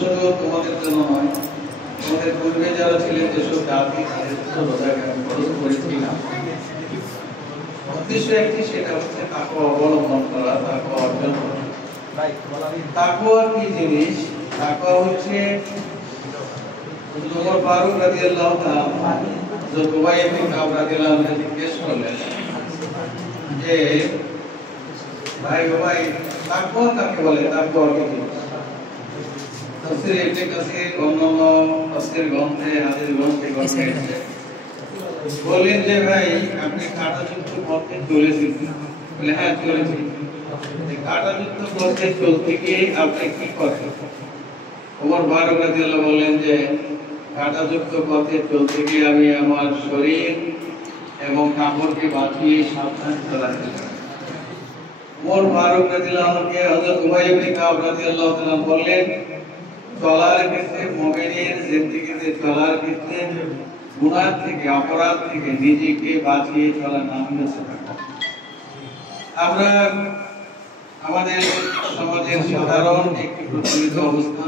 শুধু তোমাদের জন্য নয়, তোমাদের পূর্বে যারা ছিলেন যেসব জাতি তাদের জন্য রোজাকে আমি ফরজ করেছিলাম। উদ্দেশ্য একটি, সেটা হচ্ছে তাকওয়া অবলম্বন করা, তাকওয়া অর্জন করা। তাকওয়া কি জিনিস? তাকওয়া হচ্ছে ওমর ফারুক রাদিয়াল্লাহু তাআলা যখন উবাই ইবনে কাব রাদিয়াল্লাহু আনহু জিজ্ঞেস করলেন যে ভাই উবাই, তাকওয়া কাকে বলে? তাকওয়া কি জিনিস? তাফসীর ইবনে কাসির অন্যান্য তাফসীর গ্রন্থে, হাদিস গ্রন্থে বলেন যে ভাই আপনি কাঁটাযুক্ত পথে চলেছেন। বলে হ্যাঁ চলেছি। কাঁটাযুক্ত পথে চলতে গিয়ে আপনি কি করেন? ওমর ফারুক রাদিয়াল্লাহু বললেন যে কাঁটাযুক্ত পথে চলতে গিয়ে আমি আমার শরীর এবং কাপড়কে বাঁচিয়ে সাবধান চলাচল করি। ওমর ফারুক রাদিয়াল্লাহুকে হযরত উবাই ইবনে কাব রাদিয়াল্লাহু তাআলা বললেন, চলার ক্ষেত্রে মুমিনের জিন্দেগিতে চলার ক্ষেত্রে গুনাহ থেকে, অপরাধ থেকে নিজেকে বাঁচিয়ে চলার নাম হচ্ছে তাকওয়া। আমরা আমাদের সমাজের সাধারণ একটি প্রচলিত অবস্থা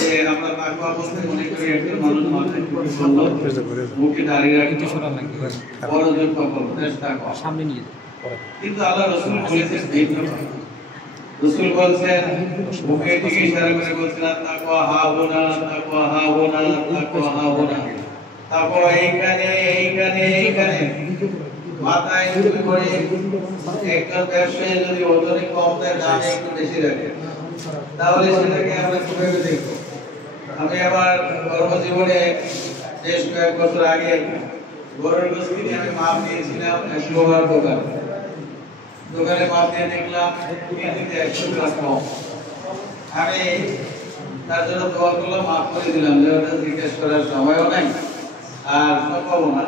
যে আমরা তাকওয়া বলতে মনে করি একজন মানুষ মাথায় টুপি পরলো, মুখে দাঁড়িয়ে রাখলো, বড় জোর কপাল, তাকওয়া সামনে নিয়ে। কিন্তু আল্লাহ রাসূল বলেছেন ভিন্ন। রাসূল বলেছেন, মুখের দিকে ইশারা করে বলছেন তাকওয়া হাহুনা, তাকওয়া হাহুনা, তাকওয়া হাহুনা। তাকওয়া এইখানে, এইখানে, এইখানে। মাথায় টুপি পরে একজন ব্যবসায়ী যদি ওজনে কম দেয়, দামে একটু বেশি রাখে, তাহলে সেটাকে আমরা কিভাবে দেখবো? আমি আমার কর্মজীবনে বেশ কয়েক বছর আগে গরুর গোশত কিনে আমি মাপ দিয়েছিলাম 100 টাকার দোকানে মাপ দিয়ে দেখলাম কেজিতে 100 টাকা কম। আমি তার জন্য দোয়া করলাম, মাপ করে দিলাম, যে ওটা জিজ্ঞেস করার সময়ও নাই আর সম্ভবও না।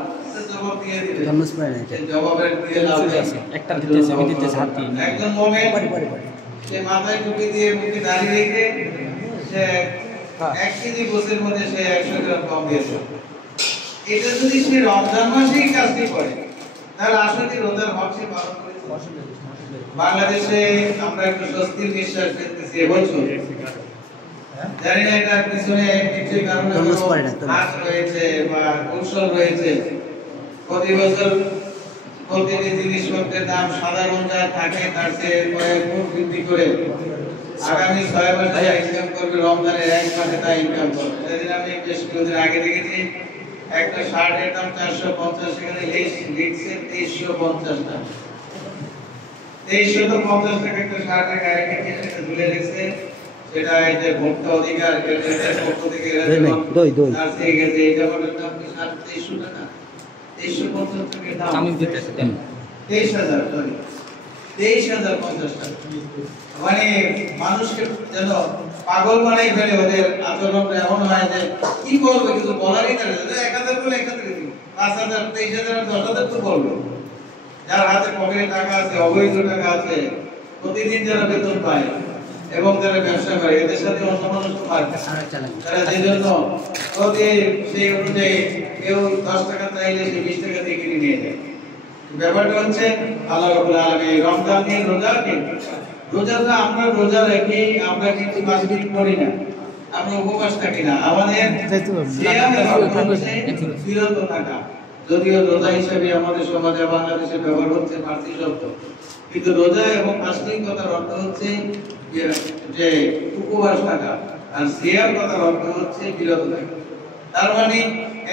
জবাব দিয়ে দিলেন, জবাবের দিয়ে লাভ আছে। একজন মুমিন সে মাথায় টুপি দিয়ে মুখে দাঁড়িয়ে রেখে সে 1 কেজি গোশের মধ্যে সে 100 গ্রাম কম দিয়েছে। এটা যদি সে রমজান মাসেই কাজটি করে, তাহলে আসলে রোজার হক সে পালন করেছে। বাংলাদেশে আমরা একটু স্বস্তির নিঃশ্বাস ফেলতেছি এবছর। জানি না এটার পিছনে কিছু কারণ হাত রয়েছে বা কৌশল রয়েছে। প্রতি বছর প্রতিটি জিনিসপত্রের দাম সাধারণ যা থাকে তার চেয়ে কয়েক গুণ বৃদ্ধি করে আগামী 6 মাসে ইনকাম করবে, রমজানের 1 মাসে তা ইনকাম করবে। সেদিন আমি বেশ কিছুদিন আগে দেখেছি একটা শার্টের দাম 450, সেখানে লিখছে 2350 টাকা। 2350 টাকা একটা শার্টের গায়ে কেটে সেটা ঝুলে রেখেছে। সেটা এই যে ভোক্তা অধিকার কেন্দ্রের পক্ষ থেকে তার থেকে গেছে এই জামাটার দাম 2300 টাকা। 2350 টাকার দাম আমি দিতেছি 23,050 টাকা। মানে মানুষকে যেন পাগল বানাই ফেলে। ওদের আচরণটা এমন হয় যে কি বলবে কিছু বলারই না। 1000 বলে 1000 দিব, 5000, 23,000, 10,000 তো বলবো। যার হাতে পকেটে টাকা আছে, অবৈধ টাকা আছে, প্রতিদিন যারা বেতন পায় এবং যারা ব্যবসা করে, এদের সাথে অন্য মানুষ পারবে তারা যে জন্য প্রতি সেই অনুযায়ী কেউ 10 টাকা চাইলে সে 20 টাকা দিয়ে কিনে নিয়ে যায়। ব্যাপারটা হচ্ছে আল্লাহ রাব্বুল আলামিন রমজানের রোজাটা আমরা রোজা রাখি, আমরা কিন্তু ফাস্টিং করি না, আমরা উপবাস থাকি না। আমাদের বিরত থাকা, যদিও রোজা হিসেবে আমাদের সমাজে বাংলাদেশে ব্যবহার হচ্ছে ফার্সি শব্দ, কিন্তু রোজা এবং ফাস্টিং কথার অর্থ হচ্ছে যে উপবাস থাকা, আর সিয়াম কথার অর্থ হচ্ছে বিরত থাকা। তার মানে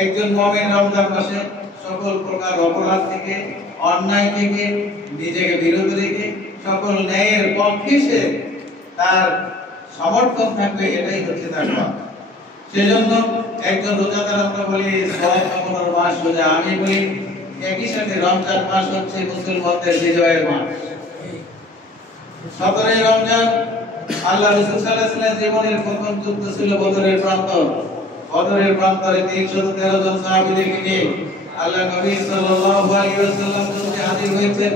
একজন মুমিন রমজান মাসে সকল প্রকার অপরাধ থেকে, অন্যায় থেকে নিজেকে বিরত রেখে সকল ন্যায়ের পক্ষে সে তার সমর্থন থাকবে, এটাই হচ্ছে তাকওয়া। সেজন্য একজন রোজাদার আমরা বলি সওয়াব কামনার মাস রোজা, আমি বলি একই সাথে রমজান মাস হচ্ছে মুসলমানদের বিজয়ের মাস। 17 রমজান আল্লাহ রাসূল সাল্লাল্লাহু আলাইহি ওয়াসাল্লাম জীবনের প্রথম যুদ্ধ ছিল বদরের প্রান্তর। বদরের প্রান্তরে 313 জন সাহাবীদেরকে নিয়ে আল্লাহ নবী সাল্লাল্লাহু আলাইহি ওয়াসাল্লাম যুদ্ধে হাজির হয়েছেন।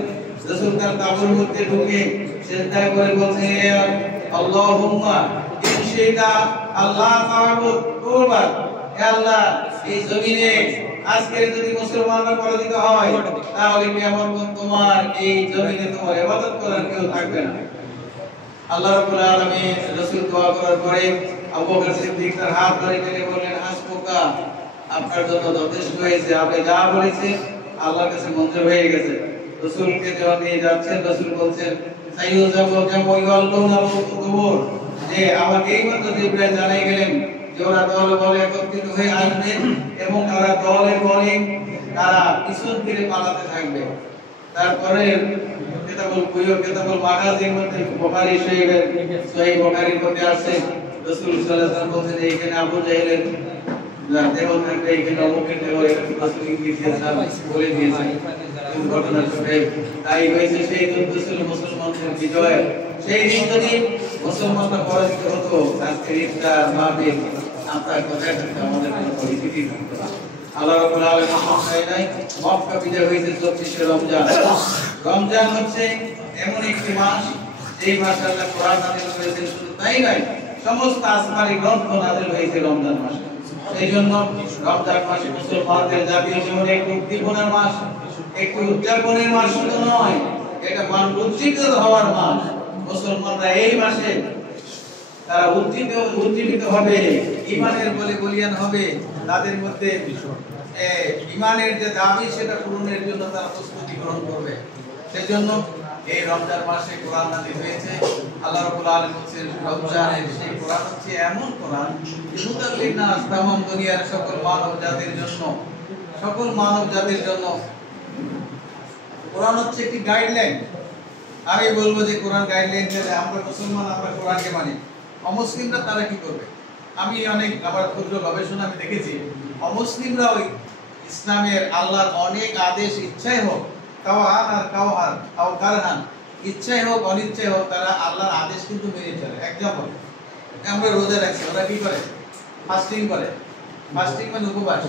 রাসূল তার তাঁবুর মধ্যে ঢুকে সিজদা করে বলছেন, আল্লাহুম্মা ইনশিতা আল্লাহ তাআবুদ কুরবান, হে আল্লাহ এই জমিনে আজকে যদি মুসলমানরা পরাজিত হয় তাহলে কিয়ামত তোমার এই জমিনে তোমার ইবাদত করার কেউ থাকবে না। আল্লাহ রাব্বুল আলামিন রাসূল দোয়া করার পরে আবু বকর সিদ্দিক তার হাত ধরে টেনে বললেন, হাসবুকা, আপনার জন্য যথেষ্ট হয়েছে, আপনি যা বলেছেন আল্লাহর কাছে মঞ্জুর হয়ে গেছে। রাসূলকে যখন নিয়ে যাচ্ছেন, রাসূল বলছেন, সাইয়্যিদুল জামাল কবর, যে আমাকে এইমাত্র জিবরাইল জানাই গেলেন যে ওরা দলে বলে একত্রিত হয়ে আসবে এবং তারা দলে বলে তারা পিছন ফিরে পালাতে থাকবে। তারপরে কিতাবুল মাগাজির মধ্যে বুখারী শরীফের সহিহ বুখারীর মধ্যে আছে রাসূল সাল্লাল্লাহু আলাইহি ওয়াসাল্লাম বলেন, এইখানে আবু জাহেলের দেহ থাকবে, এইখানে অমুকের দেহ, রাসূল বলে দিয়েছেন ঘটনা শুনে। তাই হয়েছে সেই যুদ্ধ ছিল মুসলমানদের বিজয়। সেই দিন যদি মুসলমানরা পরাজিত হতো, আজকে ইফতার মাহফিল আপনার কথায় আমাদের কোনো পরিস্থিতি থাকতো না। আল্লাহ রাব্বুল আলামিন মক্কায় মক্কা বিজয় হয়েছে 24শে রমজান। রমজান হচ্ছে এমন একটি মাস, যেই মাসে আল্লাহ কোরআন নাযিল করেছেন। শুধু তাই নয়, সমস্ত আসমানি গ্রন্থ নাযিল হয়েছে রমজান মাসে। সেই জন্য রমজান মাসে মুসলমানদের জাতীয় জীবনে একটি উদ্দীপনার মাস, একটি উদযাপনের মাস শুধু নয়, এটা উজ্জীবিত হওয়ার মাস। মুসলমানরা এই মাসে তারা উজ্জীবিত হবে, ঈমানের বলে বলিয়ান হবে, তাদের মধ্যে ঈমানের যে দাবি সেটা পূরণের জন্য তারা প্রস্তুতি গ্রহণ করবে। সেজন্য এই রমজান মাসে কোরআন নাযিল হয়েছে। আল্লাহ রাব্বুল আলামিন বলেন, রমজানের সেই কোরআন হচ্ছে এমন কোরআন যে হুদাল লিন-নাস, তামাম দুনিয়ার সকল মানব জাতির জন্য, সকল মানব জাতির জন্য কোরআন হচ্ছে একটি গাইডলাইন। আমি বলবো যে কোরআন গাইডলাইন দিলে আমরা মুসলমান, আমরা কোরআনকে মানি। অমুসলিমরা তারা কি করবে? আমি অনেক আমার ক্ষুদ্র গবেষণা আমি দেখেছি, অমুসলিমরা ওই ইসলামের আল্লাহর অনেক আদেশ ইচ্ছাই হোক তাওয়ান আর কাওহার আও কারহান, ইচ্ছাই হোক অনিচ্ছাই হোক, তারা আল্লাহর আদেশ কিন্তু মেনে চলে। এক্সাম্পল, আমরা রোজা রাখছি, ওরা কি করে? ফাস্টিং করে। ফাস্টিং মানে উপবাস।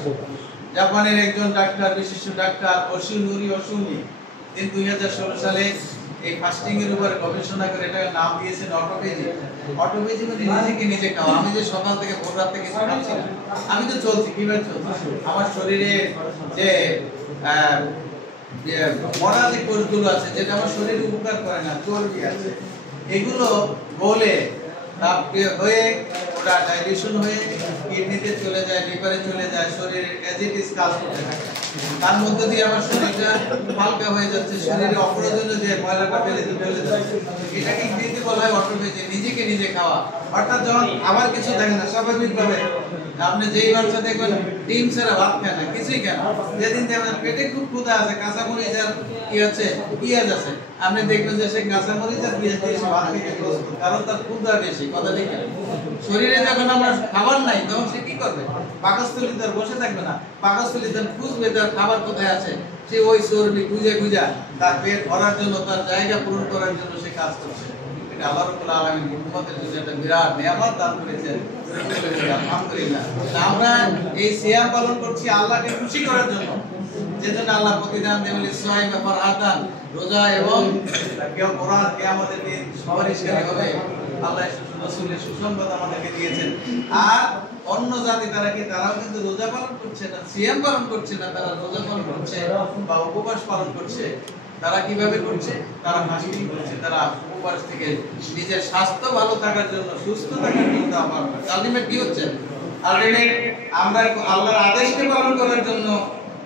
জাপানের একজন ডাক্তার, বিশিষ্ট ডাক্তার ওশিনুরি তিনি 2016 সালে এই ফাস্টিং এর উপর গবেষণা করে এটার নাম দিয়েছেন অটোফেজি। অটোফেজি মানে নিজেকে নিজে খাওয়া। আমি যে সকাল থেকে ভোর রাত থেকে খাচ্ছি না, আমি তো চলছি, কিভাবে চলছি? আমার শরীরে যে মরা যে কোষগুলো আছে, যেটা আমার শরীরে উপকার করে না, চর্বি আছে, এগুলো গলে হয়ে ওটা ডাইজেশন হয়ে কিডনিতে চলে যায়, লিভারে চলে যায়, শরীরের অ্যাজিটিস কাজ করতে থাকে। তার মধ্যে দিয়ে আমার শরীরটা হালকা হয়ে যাচ্ছে, শরীরে অপ্রয়োজনীয় যে ময়লাটা ফেলে যাচ্ছে, এটাকে ইংরেজিতে বলা হয় অটোফেজি, নিজেকে নিজে খাওয়া। অর্থাৎ যখন আবার কিছু দেখে না, স্বাভাবিকভাবে আপনি যেই বাচ্চা দেখবেন ডিম ছাড়া ভাত খায় না, কিছুই খায় না, যেদিন দেখবেন পেটে খুব ক্ষুধা আছে, কাঁচামরিচ আর কি আছে পেঁয়াজ আছে, আপনি দেখবেন যে সে কাঁচামরিচ আর পেঁয়াজ দিয়ে সে ভাত খেতে প্রস্তুত, কারণ তার ক্ষুধা বেশি। কথা ঠিক না? শরীরে যখন আমার খাবার নাই, তখন সে কি করবে? পাকস্থলীতে আর বসে থাকবে না, পাকস্থলীতে খুঁজবে তার খাবার কোথায় আছে। সে ওই চর্বি খুঁজে তার পেট ভরার জন্য, তার জায়গা পূরণ করার জন্য সে কাজ করছে। এটা আল্লাহ রাব্বুল আলামিন উম্মতের জন্য একটা বিরাট নিয়ামত দান করেছেন। আলহামদুলিল্লাহ। আমরা এই সিয়াম পালন করছি আল্লাহকে খুশি করার জন্য, যেজন্য আল্লাহ প্রতিদান দেবেন ইসরাইল ফারহাতান, রোজা এবং কোরআন কিয়ামতের দিন সবারিশকারী হবে। আল্লাহ রাসূলের সুসংবাদ আমাদেরকে দিয়েছেন। আর অন্য জাতি তারা কি? তারাও কিন্তু রোজা পালন করছে না, সিয়াম পালন করছে না, তারা রোজা পালন করছে বা উপবাস পালন করছে। তারা কিভাবে করছে? তারা ফাস্টিং করছে, তারা উপবাস থেকে নিজের স্বাস্থ্য ভালো থাকার জন্য, সুস্থ থাকার জন্য আমার আলটিমেট কি হচ্ছে? আলটিমেট আমরা আল্লাহর আদেশকে পালন করার জন্য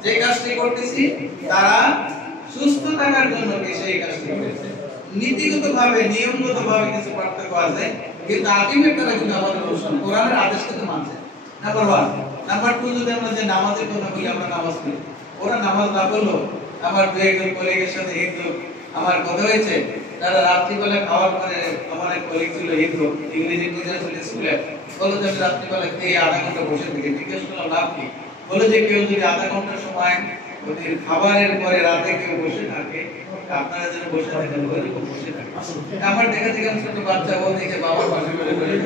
যে কাজটি করতেছি, তারা সুস্থ থাকার জন্য সেই কাজটি করছে। নীতিগতভাবে নিয়মগতভাবে কিছু পার্থক্য আছে, কিন্তু আলটিমেট তারা কিন্তু আমাদের কোরআনের আদেশ কিন্তু মানছে। নাম্বার 1। নাম্বার 2, যদি আমরা যে নামাজের কথা বলি, আমরা নামাজ পড়ি, ওরা নামাজ না পড়লো। আমার দু একজন কলিগের সাথে হিন্দু আমার কথা হয়েছে, তারা রাত্রিবেলা খাওয়ার পরে, আমার এক কলিগ ছিল হিন্দু, ইংরেজি টিচার ছিল স্কুলে, বললো যে আমি রাত্রিবেলা খেয়ে আধা ঘন্টা বসে থেকে জিজ্ঞেস করলাম লাভ কি? বলে যে কেউ যদি আধা ঘন্টা সময় ওদের খাবারের পরে রাতে কেউ বসে থাকে, আপনারা যেন বসে থাকেন, ওইরকম বসে থাকে। আমার দেখা থেকে ছোট বাচ্চা, ও দেখে বাবার পাশে বসে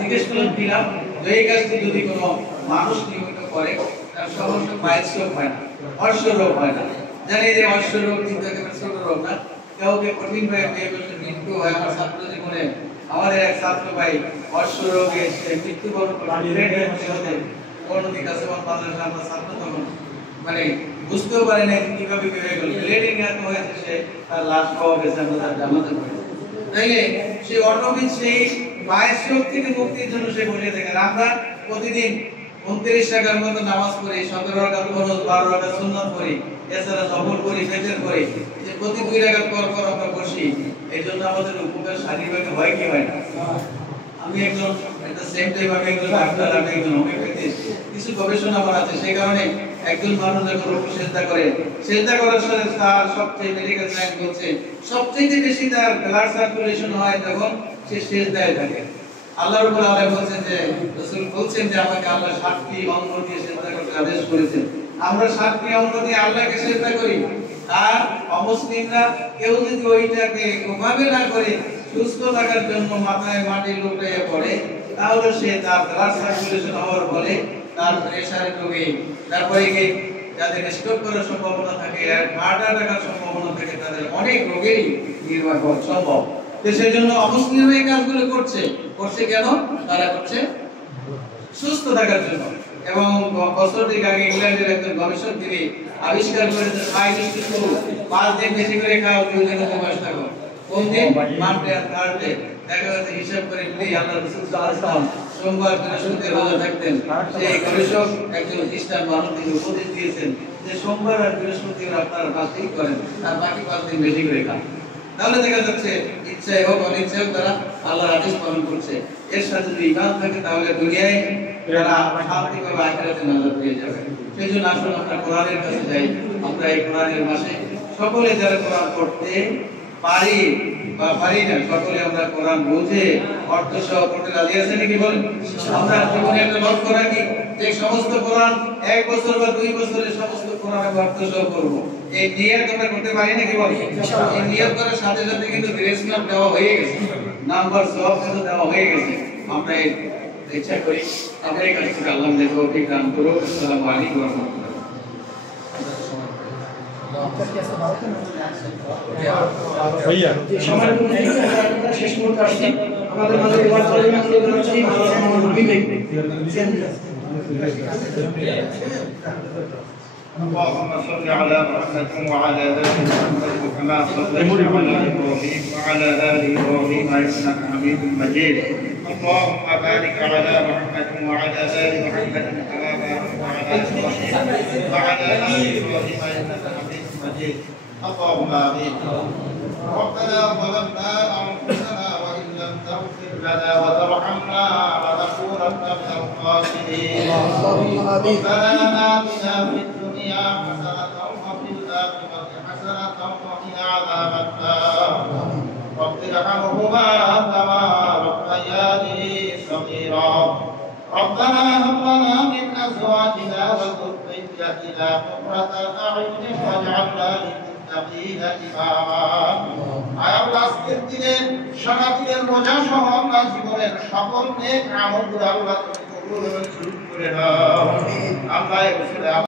জিজ্ঞেস করলাম কি লাভ? এই কাজটি যদি কোনো মানুষ নিয়মিত করে, তার সমস্ত মাইলস্টোন হয় না, অর্শ রোগ হয় না। জানি যে অর্শ রোগ কিন্তু একেবারে ছোট রোগ না, কাউকে কঠিন ভাবে মৃত্যু হয়। আমার ছাত্র জীবনে আমাদের এক ছাত্র ভাই অর্শ রোগে মৃত্যুবরণ করে। কোনদিন কাছে আমরা ছাত্র তখন মানে বুঝতেও পারে না কিভাবে কি হয়ে গেল, ব্লিডিং এত হয়েছে, সে তার লাশ পাওয়া গেছে, আমরা তার জানাজা করেছি। তাইলে সে অটোমেটিক সেই বাহ্য শোক থেকে মুক্তির জন্য সে বসে থাকে। আমরা প্রতিদিন 29 টাকার মতো নামাজ পড়ি, 17 রাকাত ফরজ, 12 রাকাত সুন্নাত পড়ি, এছাড়া সফর করি, ফজর করি, যে প্রতি 2 রাকাত পর পর আমরা বসি। এই জন্য আমাদের উপকার শারীরিকভাবে হয় কি হয় না? আমি একজন একটা সেম টাইম আমি একজন ডাক্তার, আমি একজন হোমিওপ্যাথিস্ট, কিছু গবেষণা আমার আছে। সেই কারণে একজন মানুষ যখন রোগ চিন্তা করে, চিন্তা করার সাথে তার সবচেয়ে মেডিকেল সায়েন্স বলছে সবচেয়ে বেশি তার ব্লাড সার্কুলেশন হয় যখন সে সিজদায় থাকে। আল্লাহ রাব্বুল আলামিন বলেন যে রাসূল বলেন যে আমাকে আল্লাহ 7টি অঙ্গ দিয়ে সিজদা করতে আদেশ করেছেন। আমরা 7টি অঙ্গ দিয়ে আল্লাহকে সিজদা করি, আর অমুসলিমরা কেউ যদি ওইটাকে ওভাবে না করে সুস্থ থাকার জন্য মাথায় মাটি লুটিয়ে পড়ে, তাহলে সে তার ব্লাড সার্কুলেশন হওয়ার ফলে তার প্রেসারে রোগে, তারপরে কি যাদের স্ট্রোক করার সম্ভাবনা থাকে, হার্ট অ্যাটাকের সম্ভাবনা থাকে, তাদের অনেক রোগেরই নির্বাহ করা সম্ভব। তো সেই জন্য অমুসলিমরা এই কাজগুলো করছে কেন? তারা করছে সুস্থ থাকার জন্য। এবং বছর দিক আগে ইংল্যান্ডের একজন গবেষক তিনি আবিষ্কার করেছেন 5 দিন বেশি করে খাও, 2 দিন উপবাস থাকো। কোন দিন? মানডে আর থার্সডে। দেখা যাচ্ছে হিসাব করে যদি আল্লাহ রাসূল সাল্লাল্লাহু আলাইহি ওয়াসাল্লাম সোমবার বৃহস্পতিবার রোজা থাকতেন, সেই গবেষক একজন খ্রিস্টান মানুষ তিনি উপদেশ দিয়েছেন যে সোমবার আর বৃহস্পতিবার আপনারা ফাস্টিং করেন, আর বাকি 5 দিন বেশি করে খান। তাহলে দেখা যাচ্ছে ইচ্ছায় হোক অনিচ্ছায় হোক তারা আল্লাহর আদেশ পালন করছে। এর সাথে যদি ঈমান থাকে তাহলে দুনিয়ায় তারা শান্তি পাবে, আখিরাতে নাজাত পেয়ে যাবে। সেই জন্য আসুন আমরা কোরআনের কাছে যাই। আমরা এই কোরআনের মাসে সকলে যারা কোরআন পড়তে পারি বা পারি না, সকলে আমরা কোরআন বুঝে অর্থ সহ পড়তে রাজি আছি নাকি বলেন? আমরা জীবনে একটা লক্ষ্য রাখি যে সমস্ত কোরআন 1 বছর বা 2 বছরের সমস্ত কোরআন অর্থ সহ করব। এই নিয়ত আমরা করতে পারি নাকি বলেন? এই নিয়ত করার সাথে সাথে কিন্তু গ্রেস মার্ক দেওয়া হয়ে গেছে, নাম্বার সব কিছু দেওয়া হয়ে গেছে। আমরা ইচ্ছা করি আমরা এই কাজ থেকে আল্লাহ আমাদের তৌফিক দান করুন। আসসালামু আলাইকুম ওয়া রাহমাতুল্লাহ। भैया শেষ মুহূর্তে আসছে আমাদের মাঝে এবার اللهم صل على محمد وعلى ال محمد كما صليت على ابراهيم وعلى ال ابراهيم انك حميد مجيد. اللهم بارك على محمد وعلى ال محمد كما باركت على ابراهيم وعلى ال ابراهيم انك حميد مجيد. اللهم امين. ربنا ظلمنا انفسنا وان لم تغفر لنا وترحمنا لنكونن من الخاسرين. ربنا آتنا في الدنيا حسنة وفي الآخرة حسنة وقنا عذاب النار. رب ارحمهما كما ربياني صغيرا. ربنا هب لنا من أزواجنا وذريتنا قرة أعين واجعلنا للمتقين إماما. আল্লাহ আজকের দিনে সারা দিনের রোজা সহ আমরা জীবনের সকল নেক আমলগুলো আল্লাহ তুমি কবুল করে নাও। আল্লাহ